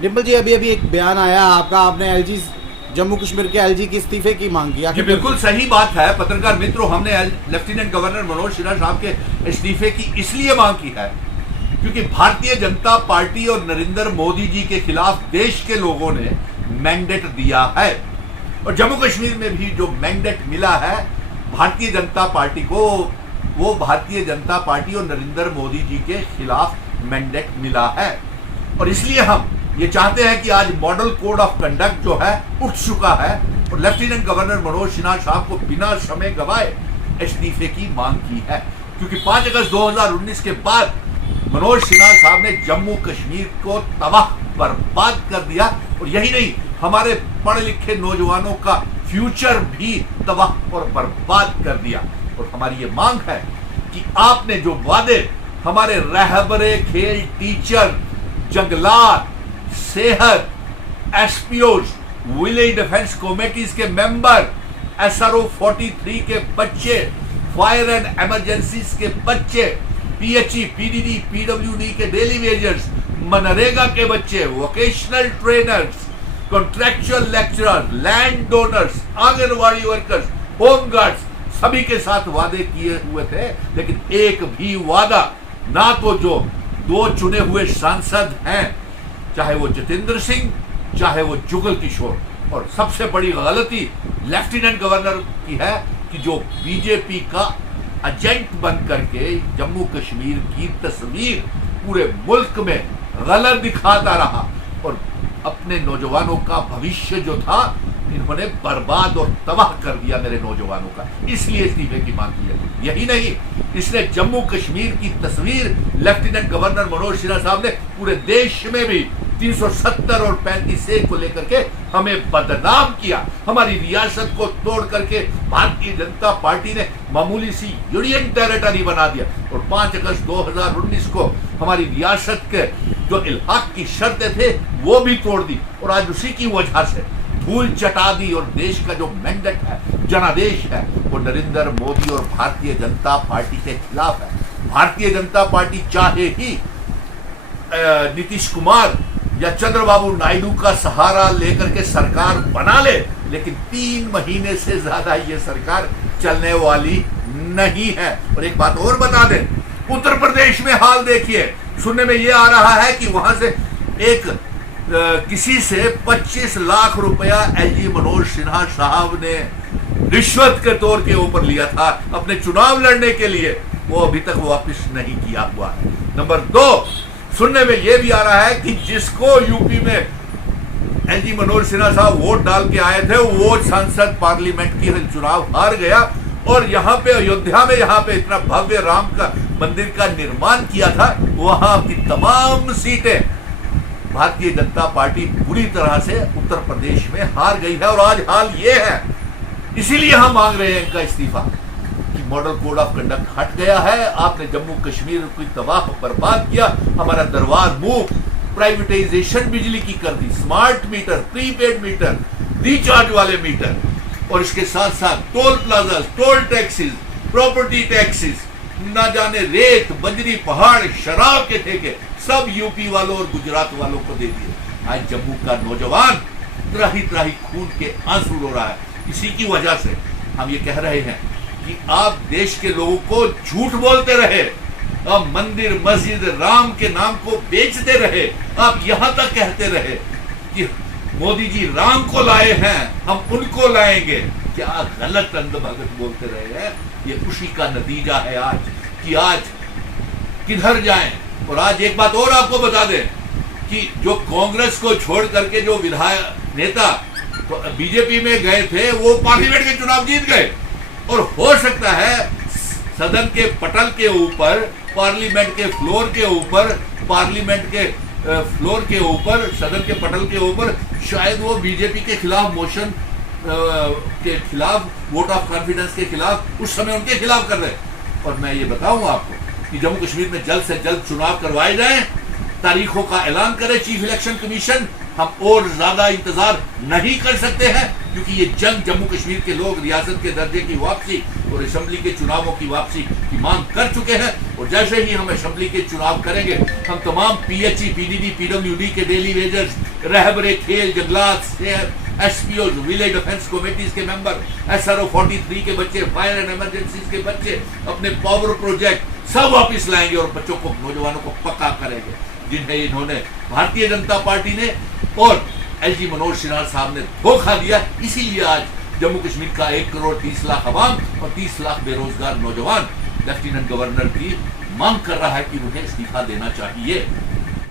डिम्पल जी, अभी अभी एक बयान आया आपका, आपने एलजी जम्मू कश्मीर के एलजी के इस्तीफे की मांग की। ये बिल्कुल सही बात है पत्रकार मित्रों, हमने लेफ्टिनेंट गवर्नर मनोज सिन्हा साहब के इस्तीफे की इसलिए मांग की है क्योंकि भारतीय जनता पार्टी और नरेंद्र मोदी जी के खिलाफ देश के लोगों ने मैंडेट दिया है और जम्मू कश्मीर में भी जो मैंडेट मिला है भारतीय जनता पार्टी को, वो भारतीय जनता पार्टी और नरेंद्र मोदी जी के खिलाफ मैंडेट मिला है। और इसलिए हम ये चाहते हैं कि आज मॉडल कोड ऑफ कंडक्ट जो है उठ चुका है और लेफ्टिनेंट गवर्नर मनोज सिन्हा साहब को बिना समय गवाए इस्तीफे की मांग की है क्योंकि 5 अगस्त 2019 के बाद मनोज सिन्हा साहब ने जम्मू कश्मीर को तबाह बर्बाद कर दिया और यही नहीं, हमारे पढ़े लिखे नौजवानों का फ्यूचर भी तबाह और बर्बाद कर दिया। और हमारी ये मांग है कि आपने जो वादे हमारे रहबरे खेल टीचर, जंगलात, सेहत, एसपीओज, विलेज डिफेंस कमेटीज के मेंबर, SRO 43 के बच्चे, फायर एंड इमरजेंसीज के बच्चे, PHE, PDD, PWD के डेली वेजर्स, मनरेगा के बच्चे, vocational trainers, contractual lecturers, land donors, anganwadi workers, home guards, सभी के साथ वादे किए हुए थे लेकिन एक भी वादा ना तो जो 2 चुने हुए सांसद हैं, चाहे वो जितेंद्र सिंह, चाहे वो जुगल किशोर, और सबसे बड़ी गलती लेफ्टिनेंट गवर्नर की है कि जो बीजेपी का एजेंट बन करके जम्मू कश्मीर की तस्वीर पूरे मुल्क में गलत दिखाता रहा और अपने नौजवानों का भविष्य जो था इन्होंने बर्बाद और तबाह कर दिया मेरे नौजवानों का, इसलिए इस्तीफे की मांग की है। यही नहीं, इसने जम्मू कश्मीर की तस्वीर लेफ्टिनेंट गवर्नर मनोज सिन्हा साहब ने पूरे देश में भी 370 और 35A को लेकर के हमें बदनाम किया। हमारी रियासत को तोड़ करके भारतीय जनता पार्टी ने मामूली सी यूनियन टेरिटरी बना दिया और 5 अगस्त 2019 को हमारी रियासत के जो इल्हाक की शर्तें थे वो भी तोड़ दी और आज उसी की वजह से धूल चटा दी और देश का जो मैंडेट है, जनादेश है, वो नरेंद्र मोदी और भारतीय जनता पार्टी के खिलाफ है। भारतीय जनता पार्टी चाहे ही नीतीश कुमार या चंद्रबाबू नायडू का सहारा लेकर के सरकार बना ले, लेकिन 3 महीने से ज्यादा ये सरकार चलने वाली नहीं है। और एक बात और बता दें, उत्तर प्रदेश में हाल देखिए, सुनने में ये आ रहा है कि वहां से किसी से 25 लाख रुपया एलजी मनोज सिन्हा साहब ने रिश्वत के तौर के ऊपर लिया था अपने चुनाव लड़ने के लिए, वो अभी तक वापस नहीं किया हुआ है। नंबर 2, सुनने में यह भी आ रहा है कि जिसको यूपी में एलजी मनोज सिन्हा साहब वोट डाल के आए थे वो सांसद पार्लियामेंट की चुनाव हार गया और यहाँ पे अयोध्या में यहाँ पे इतना भव्य राम का मंदिर का निर्माण किया था, वहां की तमाम सीटें भारतीय जनता पार्टी बुरी तरह से उत्तर प्रदेश में हार गई है और आज हाल ये है। इसीलिए हम मांग रहे हैं इनका इस्तीफा कि मॉडल कोड ऑफ कंडक्ट हट गया है, आपने जम्मू कश्मीर को तबाह बर्बाद किया, हमारा दरबार मुंह प्राइवेटाइजेशन बिजली की कर दी, smart meter, prepaid meter, recharge वाले मीटर और इसके साथ साथ toll plaza, toll taxes, property taxes, ना जाने रेत, बजरी, पहाड़, शराब के ठेके सब यूपी वालों और गुजरात वालों को दे दिए। आज जम्मू का नौजवान त्राही त्राही खून के आंसू रो रहा है। इसी की वजह से हम ये कह रहे हैं कि आप देश के लोगों को झूठ बोलते रहे, आप मंदिर मस्जिद राम के नाम को बेचते रहे, आप यहां तक कहते रहे कि मोदी जी राम को लाए हैं, हम उनको लाएंगे। क्या गलत अंधभगत बोलते रहे हैं। ये उसी का नतीजा है आज कि आज किधर जाएं। और आज एक बात और आपको बता दें कि जो कांग्रेस को छोड़ करके जो विधायक नेता तो बीजेपी में गए थे वो पार्लियामेंट के चुनाव जीत गए और हो सकता है सदन के पटल के ऊपर, पार्लियामेंट के फ्लोर के ऊपर, पार्लियामेंट के फ्लोर के ऊपर, सदन के पटल के ऊपर शायद वो बीजेपी के खिलाफ मोशन के खिलाफ, वोट ऑफ कॉन्फिडेंस के खिलाफ उस समय उनके खिलाफ कर रहे। और मैं ये बताऊं आपको कि जम्मू कश्मीर में जल्द से जल्द चुनाव करवाए जाएं तारीखों का ऐलान करे चीफ इलेक्शन कमीशन। हम और ज्यादा इंतजार नहीं कर सकते हैं, क्योंकि ये जंग जम्मू कश्मीर के लोग रियासत के दर्जे की वापसी और असेंबली के चुनावों की वापसी की मांग कर चुके हैं। और जैसे ही हम असेंबली के चुनाव करेंगे, हम तमाम पीएचई, पीडीडी, पीडब्ल्यूडी के डेली वेजर्स, रहबरे खेल, जंगलात, एसपीओ, विलेज डिफेंस कमेटीज के मेंबर, SRO 43 के बच्चे, फायर एंड इमरजेंसीज के बच्चे, अपने पावर प्रोजेक्ट सब वापस लाएंगे और बच्चों को, नौजवानों को पक्का करेंगे, जिन्हें इन्होंने भारतीय जनता पार्टी ने और एलजी मनोज सिन्हा साहब ने धोखा दिया। इसीलिए आज जम्मू कश्मीर का 1 करोड़ 30 लाख अवाम और 30 लाख बेरोजगार नौजवान लेफ्टिनेंट गवर्नर की मांग कर रहा है कि उन्हें इस्तीफा देना चाहिए।